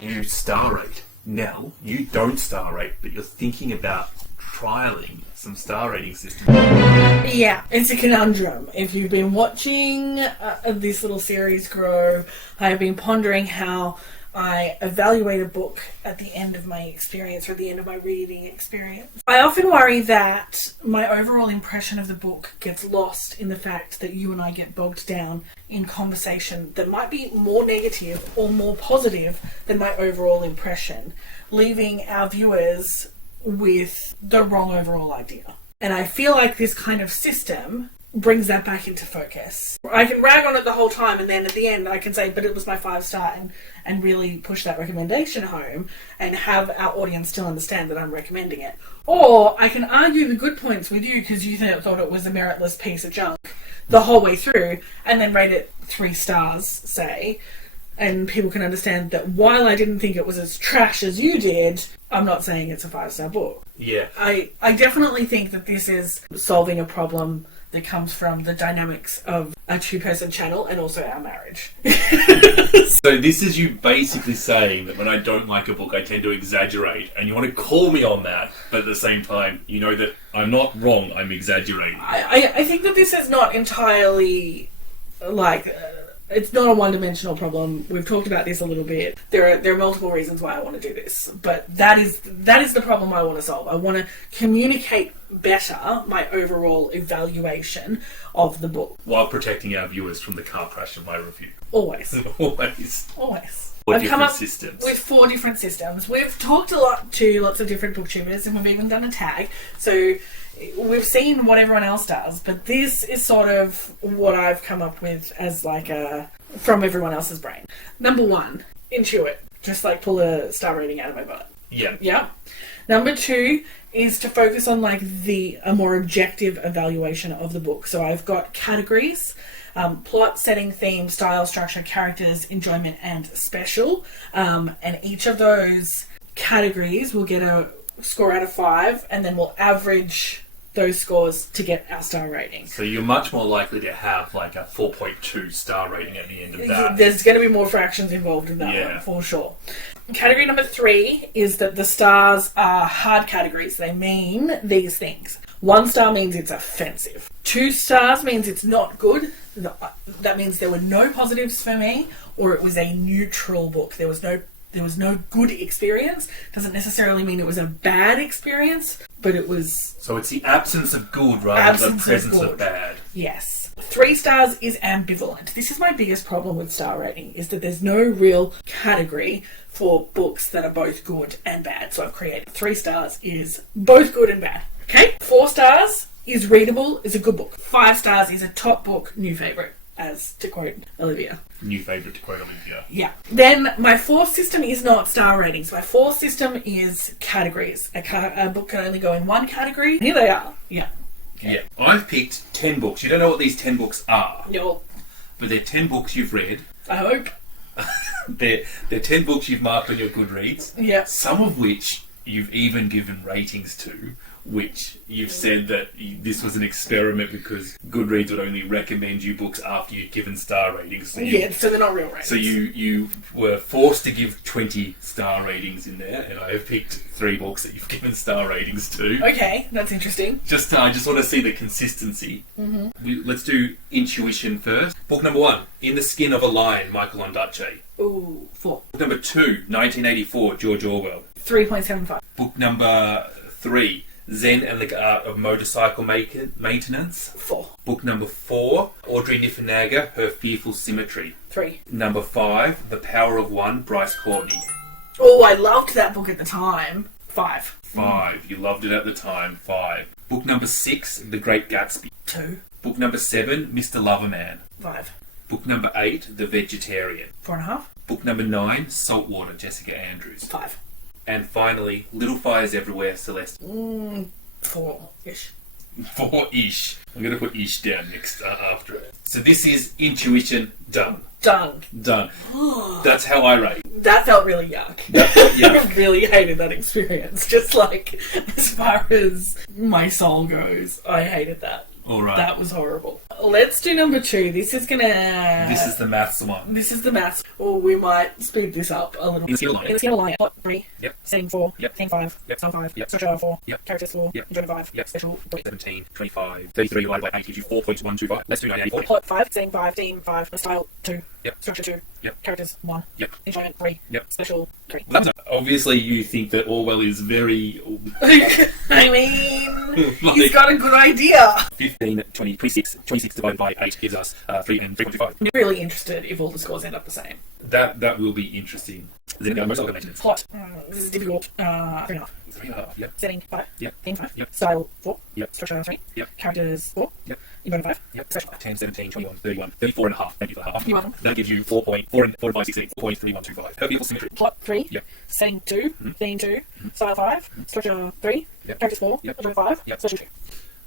you star rate. Nell, you don't star rate, but you're thinking about trialling some star rating systems. Yeah, it's a conundrum. If you've been watching this little series grow, I have been pondering how I evaluate a book at the end of my experience or the end of my reading experience. I often worry that my overall impression of the book gets lost in the fact that you and I get bogged down in conversation that might be more negative or more positive than my overall impression, leaving our viewers with the wrong overall idea. And I feel like this kind of system brings that back into focus. I can rag on it the whole time, and then at the end I can say, but it was my 5-star, and really push that recommendation home and have our audience still understand that I'm recommending it. Or I can argue the good points with you because you thought it was a meritless piece of junk the whole way through, and then rate it 3 stars, say, and people can understand that while I didn't think it was as trash as you did, I'm not saying it's a 5-star book. Yeah. I definitely think that this is solving a problem that comes from the dynamics of a 2-person channel and also our marriage. So this is you basically saying that when I don't like a book, I tend to exaggerate, and you want to call me on that, but at the same time, you know that I'm not wrong, I'm exaggerating. I think that this is not entirely, it's not a one-dimensional problem. We've talked about this a little bit. There are multiple reasons why I want to do this, but that is the problem I want to solve. I want to communicate better my overall evaluation of the book. While protecting our viewers from the car crash of my review. Always. Always. I've come up systems. with 4 different systems. We've talked a lot to lots of different booktubers, and we've even done a tag. So we've seen what everyone else does, but this is sort of what I've come up with as from everyone else's brain. Number 1, intuit. Just pull a star rating out of my butt. Yeah. Yeah. Number 2 is to focus on a more objective evaluation of the book. So I've got categories: plot, setting, theme, style, structure, characters, enjoyment, and special. And each of those categories will get a score out of 5, and then we'll average those scores to get our star rating. So you're much more likely to have a 4.2 star rating at the end of that. There's going to be more fractions involved in that one, for sure. Category number 3 is that the stars are hard categories. They mean these things. 1 star means it's offensive. 2 stars means it's not good. That means there were no positives for me, or it was a neutral book. There was no good experience. Doesn't necessarily mean it was a bad experience, but it was... So it's the absence of good rather than the presence of bad. Yes. 3 stars is ambivalent. This is my biggest problem with star rating, is that there's no real category for books that are both good and bad. So I've created 3 stars is both good and bad. Okay? 4 stars is readable, is a good book. 5 stars is a top book, new favourite, as to quote Olivia. New favourite to quote Olivia. Yeah. Then my 4th system is not star ratings. My 4th system is categories. A book can only go in 1 category. Here they are. Yeah. Okay. Yeah. I've picked 10 books. You don't know what these 10 books are. No. But they're 10 books you've read. I hope. They're 10 books you've marked on your Goodreads. Yeah. Some of which you've even given ratings to, which you've said that this was an experiment because Goodreads would only recommend you books after you'd given star ratings. So so they're not real ratings. So you were forced to give 20 star ratings in there, and I have picked 3 books that you've given star ratings to. Okay, that's interesting. I just want to see the consistency. Mm-hmm. Let's do intuition first. Book number 1, In the Skin of a Lion, Michael Untitled. Ooh, 4. Book number 2, 1984, George Orwell. 3.75. Book number 3, Zen and the Art of Motorcycle Maintenance. 4. Book number 4, Audrey Niffenegger, Her Fearful Symmetry. 3. Number 5, The Power of One, Bryce Courtney. Oh, I loved that book at the time. 5. 5. You loved it at the time. 5. Book number 6, The Great Gatsby. 2. Book number 7, Mr. Loverman. 5. Book number 8, The Vegetarian. 4.5. Book number 9, Saltwater, Jessica Andrews. 5. And finally, Little Fires Everywhere, Celeste. 4-ish. 4-ish. I'm going to put ish down next after it. So this is intuition done. Done. That's how I rate. That felt really yuck. I really hated that experience. Just as far as my soul goes, I hated that. All right. That was horrible. let's do number 2. This is gonna... This is the maths one. This is the maths. Or we might speed this up a little. In the scale line. In the scale line. Plot 3. Yep. Setting 4. Yep. Theme 5. Yep. Style 5. Yep. Structure 4. Yep. Characters 4. Yep. Enjoyment 5. Yep. Special 3. 17, 25, 33 divided by 8 gives you 4.125. Let's do 1984. Plot 5. Setting 5. Theme 5. Style 2. Yep. Structure 2. Yep. Characters 1. Yep. Enjoyment 3. Yep. Special 3. Obviously, you think that Orwell is very... I mean, he's got a good idea. 15, 20, 26. 26 divided by 8 gives us 3 and 3.25. I'm really interested if all the scores end up the same. That will be interesting. Then go most maintenance. Plot. This is difficult. 3.5. 3.5. Yep. Setting 5. Yep. Theme 5. Yep. Style 4. Yep. Structure 3. Yep. Characters 4. Yep. Enjoyment 5. Yep. Special 10, 17, 21, 31, 34 and a half. Thank you for the half. You're welcome. That gives you 4 and 5, 16, 4.3125. Perfect symmetry. Plot 3. Yep. Setting 2. Theme 2. Style 5. Structure 3. Yep. Characters 4. Yep. Enjoyment 5. Yep. Special 2.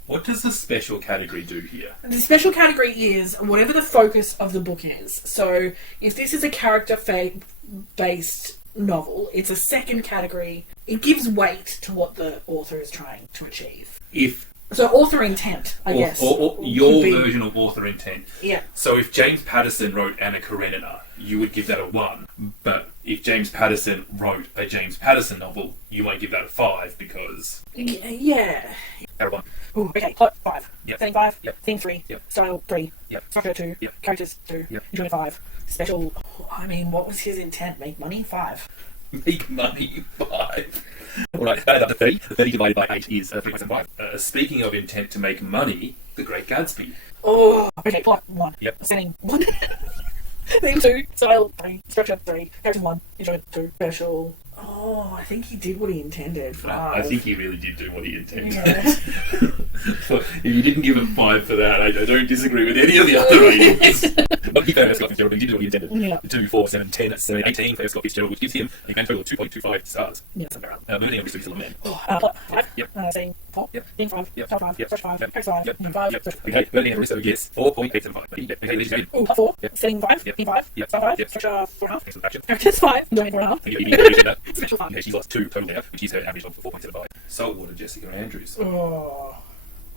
What does the special category do here? The special category is whatever the focus of the book is. So if this is a character-based novel, it's a second category. It gives weight to what the author is trying to achieve. So author intent, I guess. Or your version of author intent. Yeah. So if James Patterson wrote Anna Karenina, you would give that a 1. But if James Patterson wrote a James Patterson novel, you might give that a 5 because... Yeah. Out of 1. Ooh, okay, plot 5. Yep. Setting 5. Yep. Theme 3. Yep. Style 3. Yep. Structure 2. Yep. Characters 2. Yep. Enjoyment 5. Special... I mean, what was his intent? Make money? 5. Make money 5. Alright, add up to 30. 30 divided by 8 is 3.75. Speaking of intent to make money, The Great Gatsby. Oh, okay, plot 1. Yep. Setting 1. Theme 2. Style 3. Structure 3. Characters 1. Enjoyment 2. Special... Oh, I think he did what he intended. 5. I think he really did do what he intended. Yeah. If you didn't give him 5 for that, I don't disagree with any of the other ratings. But he found Scott Fitzgerald, he did do what he intended. Yeah. 2, 4, 7, 10, that's 7, 18 for Scott Fitzgerald, which gives him a grand total of 2.25 stars. Yeah. Moving on to Still a Man. Plot 5. Yep. Saying 4. Yep. Theme 5. Yep. Style 5. Yep. Structure 5. Yep. Characters 5. Yep. Enjoyment 5. Yep. Special 5. Okay, Bernie and Russo gets 4.875. Okay, ladies and Ooh, plot 4. Yep. Setting 5. Yep. Theme 5. Yep. Style 5. Yep. Structure 4.5. Excellent action. Characters 5. Enjoyment 4.5. Special 5. Okay, she's lost 2 total there, which is her average of 4.75. Saltwater Jessica Andrews. Oh.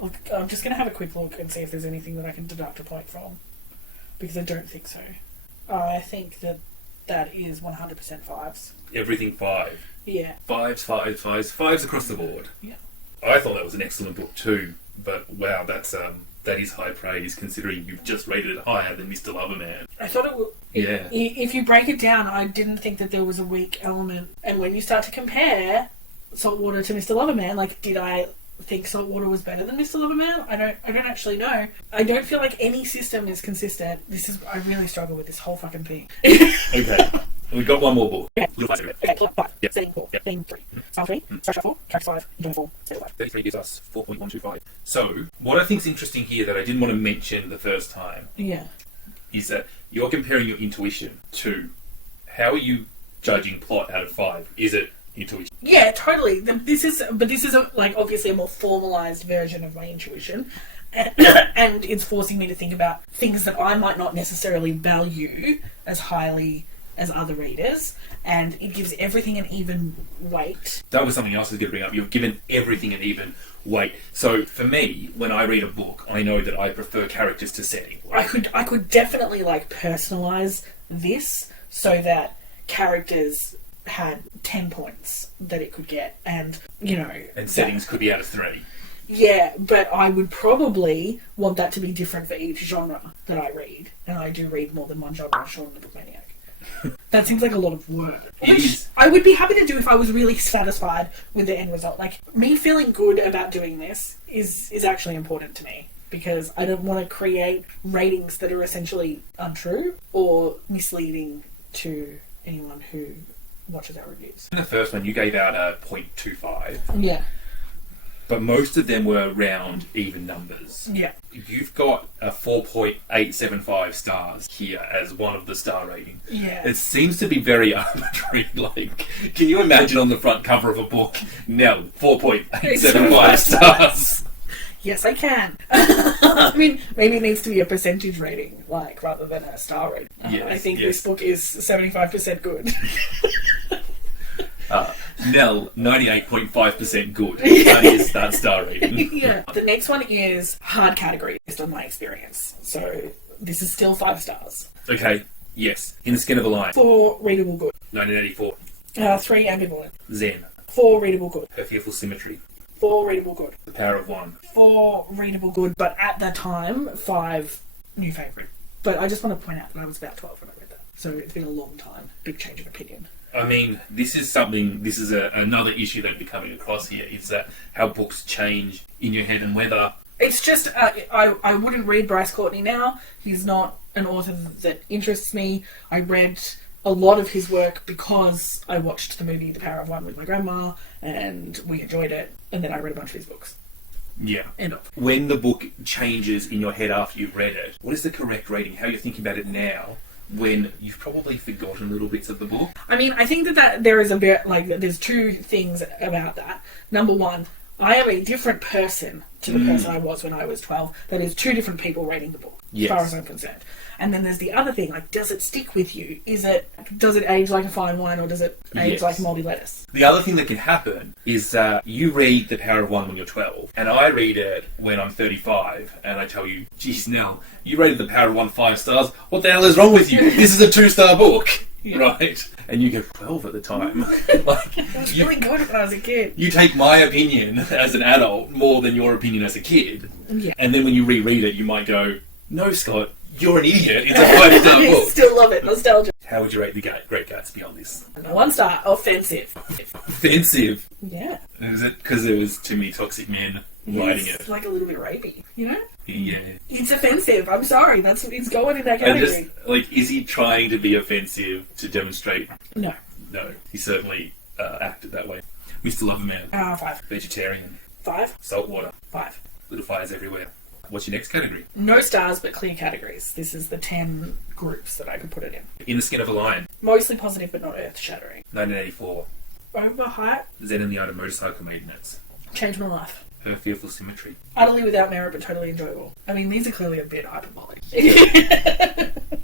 I'm just going to have a quick look and see if there's anything that I can deduct a point from. Because I don't think so. I think that is 100% 5s. Everything 5. Yeah. 5s across the board. Yeah. I thought that was an excellent book too, but wow, that is high praise considering you've just rated it higher than Mr. Loverman. I thought it would... Yeah. If you break it down, I didn't think that there was a weak element. And when you start to compare Saltwater to Mr. Loverman, like, did I think Saltwater was better than Mr. Loverman? I don't actually know. I don't feel like any system is consistent. I really struggle with this whole fucking thing. Okay. We've got one more book. Okay. Little Fighter. Okay, plot 5. Yep. Setting 4. Yep. Theme 3. Style 3. Structure 4. Character 5. Enjoyment 4. Special 5. 33 gives us 4.125. So, what I think is interesting here that I didn't want to mention the first time Yeah. is that you're comparing your intuition to how are you judging plot out of 5? Is it intuition? Yeah, totally. This is like obviously a more formalized version of my intuition, and it's forcing me to think about things that I might not necessarily value as highly as other readers, and it gives everything an even weight. That was something else I was going to bring up. You've given everything an even weight. So for me, when I read a book, I know that I prefer characters to setting. I could definitely like personalize this so that characters had 10 points that it could get, and And settings could be out of 3. Yeah, but I would probably want that to be different for each genre that I read, and I do read more than one genre. Sean the Bookmaniac. That seems like a lot of work. It is. I would be happy to do if I was really satisfied with the end result. Like, me feeling good about doing this is actually important to me, because I don't want to create ratings that are essentially untrue or misleading to anyone who watches our reviews. In the first one, you gave out a 0.25, Yeah. but most of them were round even numbers. Yeah. You've got a 4.875 stars here as one of the star rating. Yeah. It seems to be very arbitrary. Like, can you imagine on the front cover of a book, Nelle, 4.875 stars? Yes, I can. I mean, maybe it needs to be a percentage rating, like, rather than a star rating. Yes, I think yes. this book is 75% good. Nelle, 98.5% good. That is that star rating. Yeah. The next one is hard categories. based on my experience. So this is still 5 stars. Okay, yes. In the Skin of a Lion. 4 readable good. 1984. 3 ambivalent. Zen. 4 readable good. Her Fearful Symmetry. 4 readable good. The Power of One. 4 readable good, but at that time, 5 new favourite. But I just want to point out that I was about 12 when I read that. So it's been a long time. Big change of opinion. I mean, this is another issue that we're coming across here. It's that how books change in your head and whether... It's just, I wouldn't read Bryce Courtney now. He's not an author that interests me. I read a lot of his work because I watched the movie The Power of One with my grandma, and we enjoyed it, and then I read a bunch of his books. Yeah. End of. When the book changes in your head after you've read it, what is the correct rating? How are you thinking about it now, when you've probably forgotten little bits of the book? I mean, I think that there is a bit, like, there's 2 things about that. Number 1, I am a different person to the person I was when I was 12. That is 2 different people reading the book, yes, as far as I'm concerned. And then there's the other thing, like, does it stick with you? Does it age like a fine wine, or does it age like a mouldy lettuce? The other thing that can happen is that you read The Power of One when you're 12, and I read it when I'm 35, and I tell you, geez, Nell, you rated The Power of One 5 stars. What the hell is wrong with you? This is a 2-star book, right? And you go 12 at the time. Like, It was really good when I was a kid. You take my opinion as an adult more than your opinion as a kid. Yeah. And then when you reread it, you might go, no, Scott, you're an idiot. It's a 5-star I book. still love it. Nostalgia. How would you rate The Great Gatsby on this? 1 star. Offensive. Offensive. Yeah. Is it because there was too many toxic men writing it? It's like a little bit rapey, you know? Yeah. It's offensive. I'm sorry. It's going in that And category. just, like, is he trying to be offensive to demonstrate? No. No. He certainly acted that way. Mr. Loverman. 5. Vegetarian. 5. Saltwater. 5. Little fires everywhere. What's your next category? No stars, but clear categories. This is the 10 groups that I could put it in. In the Skin of a Lion. Mostly positive, but not earth-shattering. 1984. Overhype. Zen and the Art of Motorcycle Maintenance. Changed my life. Her Fearful Symmetry. Utterly without merit, but totally enjoyable. I mean, these are clearly a bit hyperbolic.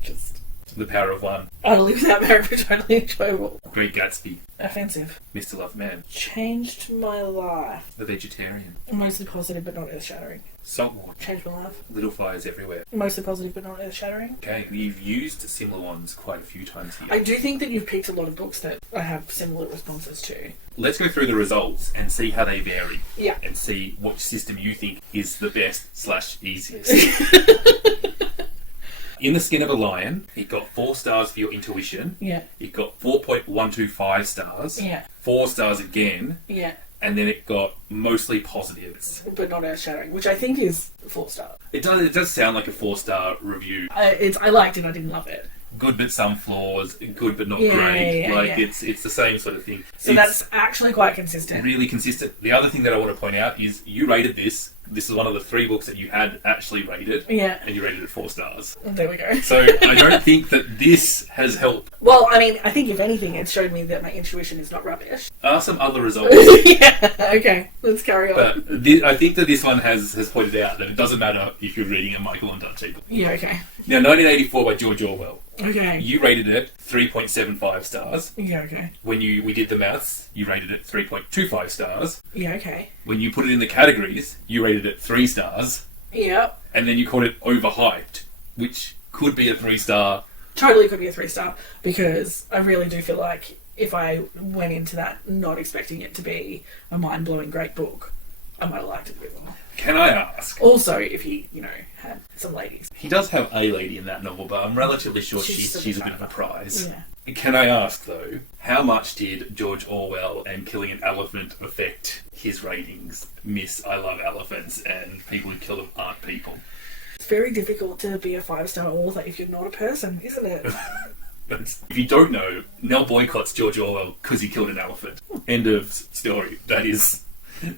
Just The Power of One. utterly without merit, but totally enjoyable. Great Gatsby. Offensive. Mr. Loveman. Changed my life. The Vegetarian. Mostly positive, but not earth-shattering. Saltwater. Changed my life. Little Fires Everywhere. Mostly positive, but not earth-shattering. Okay, you've used similar ones quite a few times here. I do think that you've picked a lot of books that I have similar responses to. Let's go through the results and see how they vary. Yeah. And see what system you think is the best/easiest. In the Skin of a Lion, it got 4 stars for your intuition. Yeah. It got 4.125 stars. Yeah. 4 stars again. Yeah. And then it got mostly positives. But not earth-shattering, which I think is 4 star. It does sound like a 4-star review. I liked it, I didn't love it. Good but some flaws, good but not Yeah, great. yeah, like yeah. it's the same sort of thing. So It's that's actually quite consistent. really consistent. The other thing that I want to point out is you rated this. This is one of the 3 books that you had actually rated. Yeah. And you rated it 4 stars. There we go. So I don't think that this has helped. Well, I mean, I think if anything, it showed me that my intuition is not rubbish. Are some other results. Yeah, okay. Let's carry on. But I think that this one has pointed out that it doesn't matter if you're reading a Michael Untitled book. Yeah, okay. Now, 1984 by George Orwell. Okay. You rated it 3.75 stars. Yeah, okay. When we did the maths, you rated it 3.25 stars. Yeah, okay. When you put it in the categories, you rated it 3 stars. Yeah. And then you called it overhyped, which could be a 3-star. Totally could be a 3-star, because I really do feel like if I went into that not expecting it to be a mind-blowing great book, I might have liked it a bit more. Can I ask? Also, if he, had some ladies. He does have a lady in that novel, but I'm relatively sure she's a bit of a prize. Yeah. Can I ask, though, how much did George Orwell and Killing an Elephant affect his ratings? Miss I Love Elephants and People Who Kill Them Aren't People. It's very difficult to be a 5-star author if you're not a person, isn't it? If you don't know, Nell boycotts George Orwell because he killed an elephant. End of story. That is...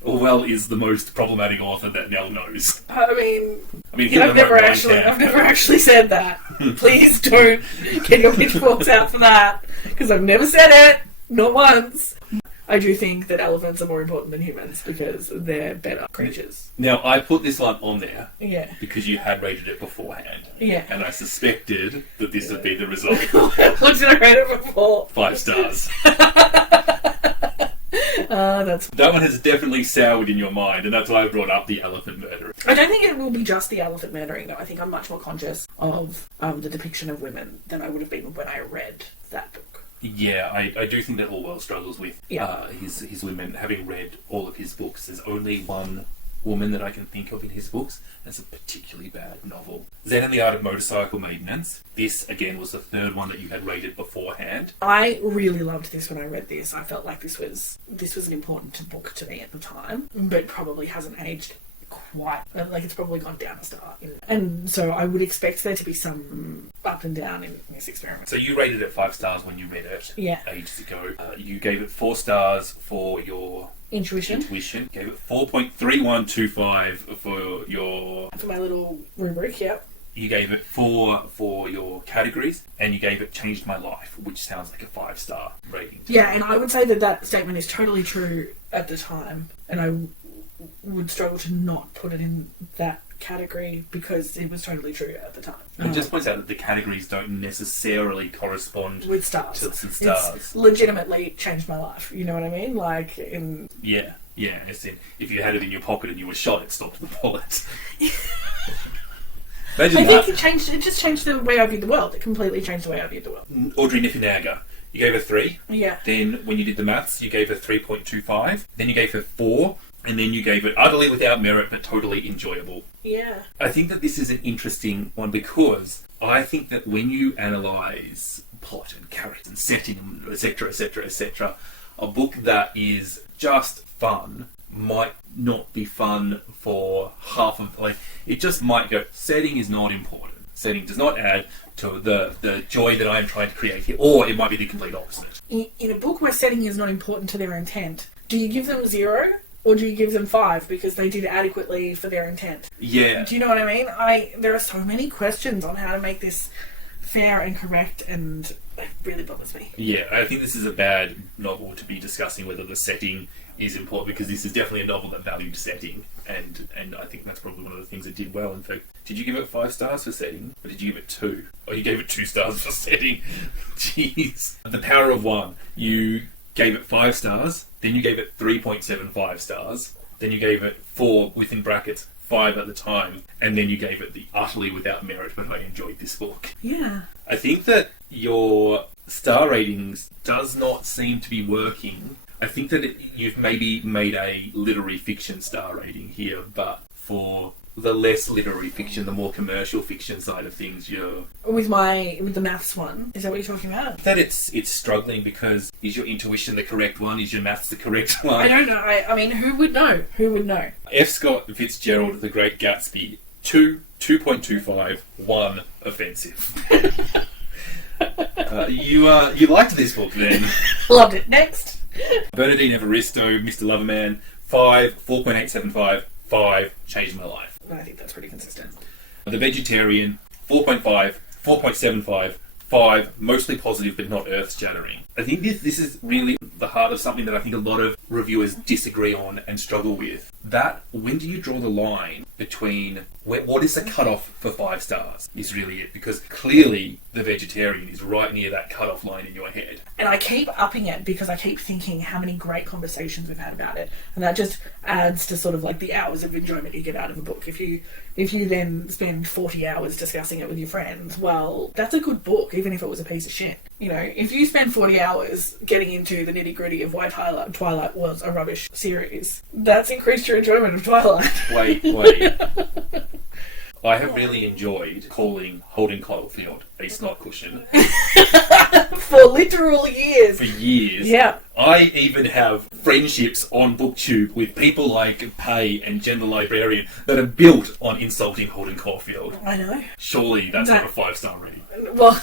Orwell is the most problematic author that Nell knows. I mean, him I've and never Mike actually said that. Please don't get your pitchforks out for that, because I've never said it, not once. I do think that elephants are more important than humans because they're better creatures. Now, I put this one on there Yeah. because you had rated it beforehand. Yeah. And I suspected that this would be the result. What did I rate it before? 5 stars. That's... That one has definitely soured in your mind, and that's why I brought up The Elephant Murderer. I don't think it will be just the elephant murdering, though. I think I'm much more conscious of the depiction of women than I would have been when I read that book. Yeah, I do think that Orwell struggles with Yeah. his women. Having read all of his books, there's only one woman that I can think of in his books. That's a particularly bad novel. Zen and the Art of Motorcycle Maintenance. This, again, was the third one that you had rated beforehand. I really loved this when I read this. I felt like this was an important book to me at the time, but probably hasn't aged quite, like it's probably gone down a star. And so I would expect there to be some up and down in this experiment. So you rated it 5 stars when you read it ages ago. You gave it 4 stars for your Intuition. Gave it 4.3125 for your... For my little rubric, yep. You gave it 4 for your categories, and you gave it Changed My Life, which sounds like a 5-star rating. Yeah, and I would say that statement is totally true at the time, and I would struggle to not put it in that category because it was totally true at the time. It just points out that the categories don't necessarily correspond with stars. To stars. It's legitimately changed my life. You know what I mean? Like in as in, if you had it in your pocket and you were shot, it stopped the bullet. Imagine I that. think it just changed the way I viewed the world. It completely changed the way I viewed the world. Audrey Niffenegger, you gave her 3. Yeah. Then when you did the maths, you gave her 3.25. Then you gave her 4. And then you gave it utterly without merit, but totally enjoyable. Yeah. I think that this is an interesting one because I think that when you analyse plot and character and setting, etc., etc., etc., a book that is just fun might not be fun for half of... Like, it just might go, setting is not important. Setting does not add to the joy that I am trying to create here. Or it might be the complete opposite. In a book where setting is not important to their intent, do you give them 0? Or do you give them 5 because they did adequately for their intent? Yeah. Do you know what I mean? There are so many questions on how to make this fair and correct, and it really bothers me. Yeah, I think this is a bad novel to be discussing whether the setting is important, because this is definitely a novel that valued setting, and I think that's probably one of the things it did well. In fact, did you give it 5 stars for setting, or did you give it 2? Or you gave it 2 stars for setting? Jeez. The Power of One. You gave it 5 stars, then you gave it 3.75 stars, then you gave it 4 within brackets, 5 at the time, and then you gave it the utterly without merit, but I enjoyed this book. Yeah. I think that your star ratings does not seem to be working. I think that you've maybe made a literary fiction star rating here, but for the less literary fiction, the more commercial fiction side of things, you're... With the maths one, is that what you're talking about? That it's struggling because is your intuition the correct one? Is your maths the correct one? I don't know. I mean, who would know? Who would know? F. Scott Fitzgerald, The Great Gatsby, 2, 2.25, 1 offensive. You liked this book then? Loved it. Next. Bernardine Evaristo, Mr. Loverman, 5, 4.875, 5, changed my life. I think that's pretty consistent. The Vegetarian, 4.5, 4.75, 5, mostly positive but not earth-shattering. I think this is really the heart of something that I think a lot of reviewers disagree on and struggle with. That, when do you draw the line between what is the cutoff for 5 stars is really it, because clearly The Vegetarian is right near that cutoff line in your head. And I keep upping it because I keep thinking how many great conversations we've had about it, and that just adds to sort of like the hours of enjoyment you get out of a book. If you then spend 40 hours discussing it with your friends, well, that's a good book, even if it was a piece of shit. You know, if you spend 40 hours getting into the nitty-gritty of why Twilight was a rubbish series, that's increased your enjoyment of Twilight. Wait. I have really enjoyed calling Holden Caulfield a snot cushion. For literal years. For years. Yeah. I even have friendships on BookTube with people like Pay and Jen the Librarian that are built on insulting Holden Caulfield. I know. Surely that's not a 5-star rating. Well...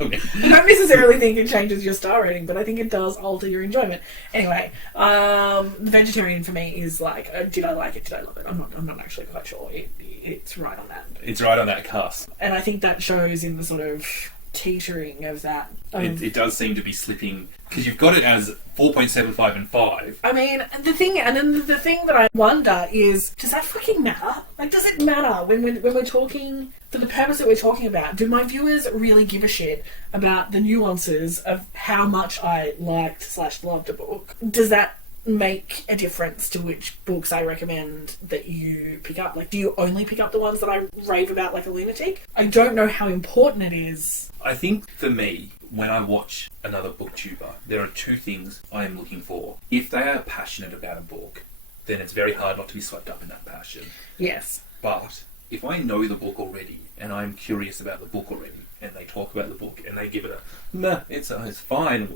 I don't necessarily think it changes your star rating, but I think it does alter your enjoyment. Anyway, The Vegetarian for me is like, did I like it? Did I love it? I'm not actually quite sure. It's right on that. It's right on that cusp. And I think that shows in the sort of teetering of that. It does seem to be slipping, because you've got it as 4.75 and 5. I mean, the thing that I wonder is, does that fucking matter? Like, does it matter when we're talking... For the purpose that we're talking about, do my viewers really give a shit about the nuances of how much I liked / loved a book? Does that make a difference to which books I recommend that you pick up? Like, do you only pick up the ones that I rave about like a lunatic? I don't know how important it is. I think for me, when I watch another booktuber, there are two things I am looking for. If they are passionate about a book, then it's very hard not to be swept up in that passion. Yes. But if I know the book already, and I'm curious about the book already, and they talk about the book, and they give it a, nah, it's fine,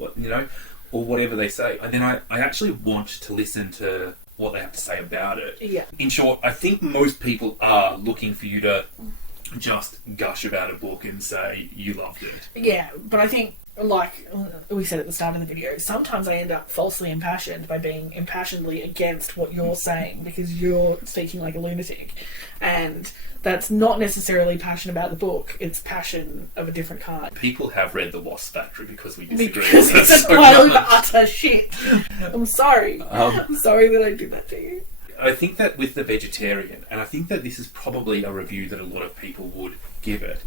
or whatever they say, and then I actually want to listen to what they have to say about it. Yeah. In short, I think most people are looking for you to just gush about a book and say you loved it. Yeah, but I think, like we said at the start of the video, sometimes I end up falsely impassioned by being impassionedly against what you're saying because you're speaking like a lunatic. And that's not necessarily passion about the book, it's passion of a different kind. People have read The Wasp Factory because we disagree. Because it's a pile of utter shit. I'm sorry. I'm sorry that I did that to you. I think that with The Vegetarian, and I think that this is probably a review that a lot of people would give it,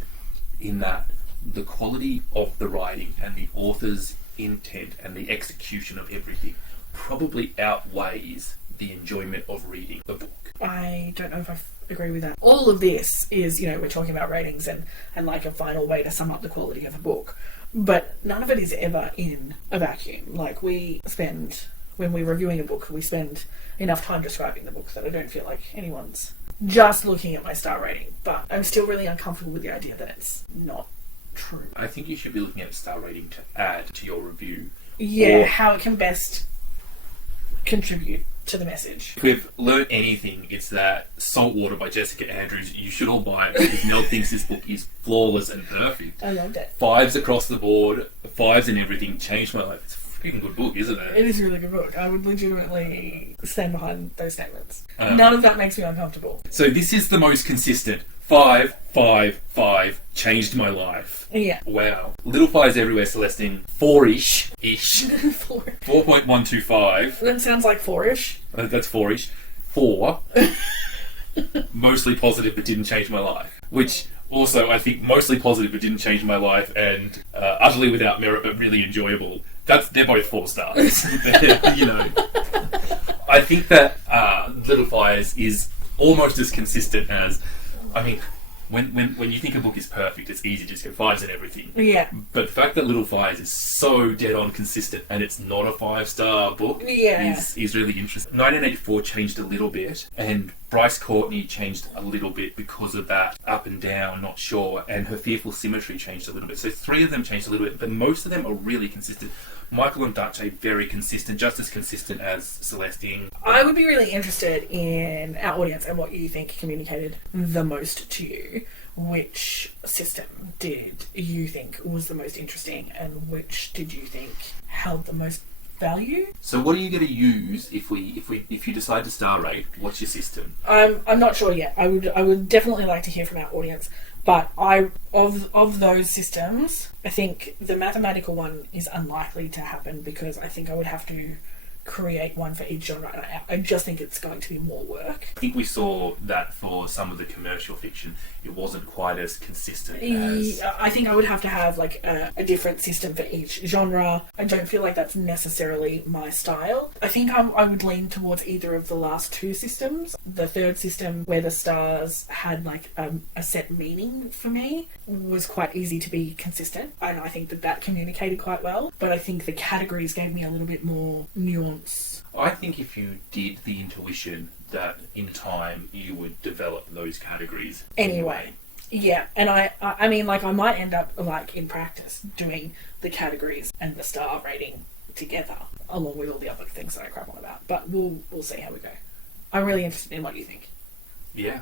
in that the quality of the writing and the author's intent and the execution of everything probably outweighs the enjoyment of reading the book. I don't know if I agree with that. All of this is, we're talking about ratings and like a final way to sum up the quality of a book, but none of it is ever in a vacuum. Like, when we're reviewing a book, we spend enough time describing the book that I don't feel like anyone's just looking at my star rating. But I'm still really uncomfortable with the idea that it's not true. I think you should be looking at a star rating to add to your review. Yeah, how it can best contribute to the message. If we've learned anything, it's that Saltwater by Jessica Andrews, you should all buy it because Nell thinks this book is flawless and perfect. I loved it. 5s across the board, 5s and everything, changed my life. It's a freaking good book, isn't it? It is a really good book. I would legitimately stand behind those statements. None of that makes me uncomfortable. So this is the most consistent. 5, 5, 5, changed my life. Yeah. Wow. Little fires everywhere, Celeste Ng. 4-ish. 4. 4.125. That sounds like 4-ish. That's 4-ish. 4. Mostly positive but didn't change my life. Which also, I think, mostly positive but didn't change my life and utterly without merit but really enjoyable. They're both 4 stars. I think that Little Fires is almost as consistent as... I mean, when you think a book is perfect, it's easy to just go 5s and everything. Yeah. But the fact that Little Fires is so dead on consistent and it's not a 5-star book is really interesting. 1984 changed a little bit, and Bryce Courtney changed a little bit because of that up and down, not sure, and Her Fearful Symmetry changed a little bit. So 3 of them changed a little bit, but most of them are really consistent. Michael Untitled, very consistent, just as consistent as Celeste Ng. I would be really interested in our audience and what you think communicated the most to you. Which system did you think was the most interesting, and which did you think held the most value? So what are you going to use if you decide to star rate? What's your system? I'm not sure yet. I would definitely like to hear from our audience. But of those systems, I think the mathematical one is unlikely to happen because I think I would have to create one for each genre. I just think it's going to be more work. I think we saw that for some of the commercial fiction, it wasn't quite as consistent as... I think I would have to have like a different system for each genre. I don't feel like that's necessarily my style. I think I would lean towards either of the last 2 systems. The third system, where the stars had like a set meaning for me, was quite easy to be consistent, and I think that communicated quite well. But I think the categories gave me a little bit more nuance. I think if you did the intuition that in time you would develop those categories anyway. Yeah, and I mean, like, I might end up, like, in practice doing the categories and the star rating together, along with all the other things that I crap on about. But we'll see how we go. I'm really interested in what you think. Yeah.